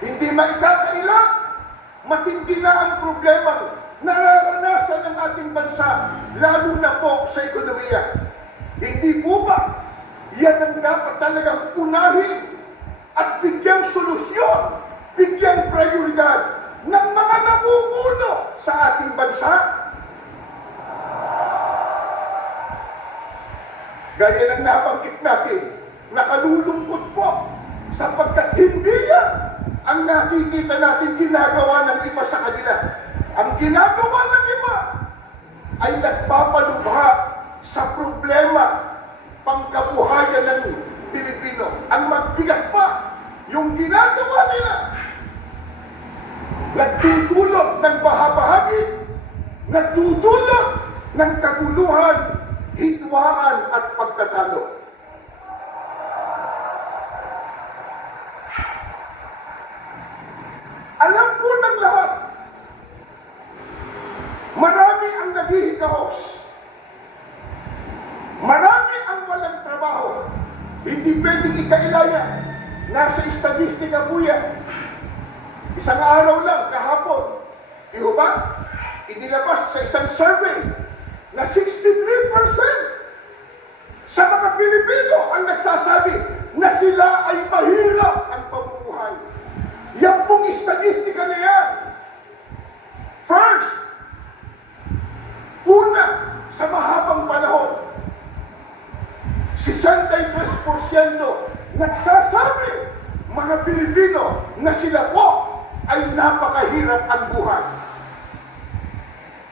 Hindi maikakailan, matindi na ang problema nararanasan ng ating bansa, lalo na po sa ekonomiya. Hindi po ba yan ang dapat talagang unahin at bigyang solusyon, bigyang prioridad ng mga namumuno sa ating bansa? Gaya ng nabanggit natin, nakalulungkot po sapagkat hindi yan ang nakikita natin ginagawa ng iba sa kanila. Ang ginagawa ng iba ay nagpapalubha sa problema pangkabuhayan ng Pilipino. Ang magbigat pa, yung ginagawa nila, nagdudulot ng bahabahagi, nagdudulot ng kaguluhan, hidwaan at pagtatalo. Alam po ng lahat, marami ang naghihikahos. Marami ang walang trabaho. Hindi pwedeng ikailaya. Nasa statistika po yan. Isang araw lang, kahapon, iho ba? Inilabas sa isang survey na 63% sa mga Pilipino ang nagsasabi na sila ay mahirap ang pamumuhay. Yan pong statistika na yan. First, una, sa mahabang panahon, 63% nagsasabi, mga Pilipino, na sila po ay napakahirap ang buhay.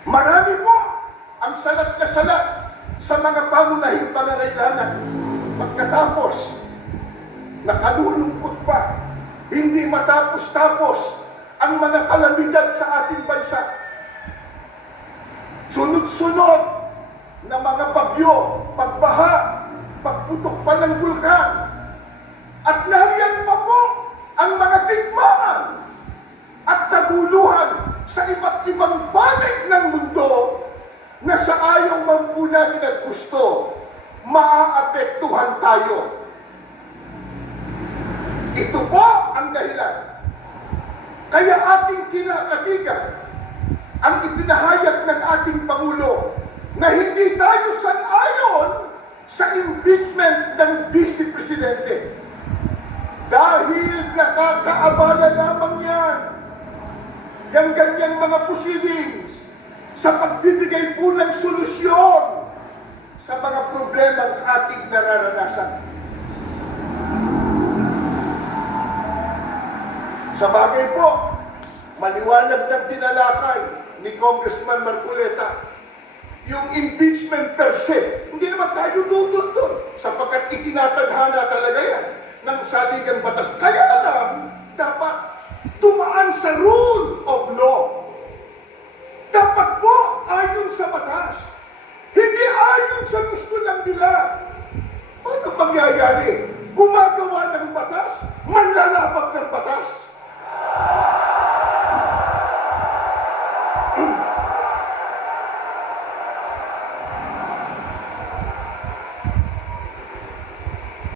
Marami po ang salat na salat sa mga pangunahing pangangailangan. Pagkatapos, nakalulungkot pa, hindi matapos-tapos ang mga kalamidad sa ating bansa. Sunod-sunod na mga bagyo, pagbaha, pagputok pa ng bulkan, at nariyan pa po ang mga digmaan at kaguluhan sa iba't ibang panig ng mundo na sa ayaw man po natin at gusto, maaapektuhan tayo. Ito po ang dahilan. Kaya ating kinakatigan ang ipinahayag ng ating Pangulo na hindi tayo sang-ayon sa impeachment ng Vice Presidente. Dahil nakakaabala lamang yan, yung ganyang mga proceedings sa pagbibigay po ng solusyon sa mga problemang ating nararanasan. Sa bagay po, maliwanag ng tinalakay ni Congressman Marcoleta, yung impeachment per se, hindi naman tayo tutultol sapagkat itinatadhana talaga yan ng saligang batas. Kaya alam, dapat tumaan sa rule of law.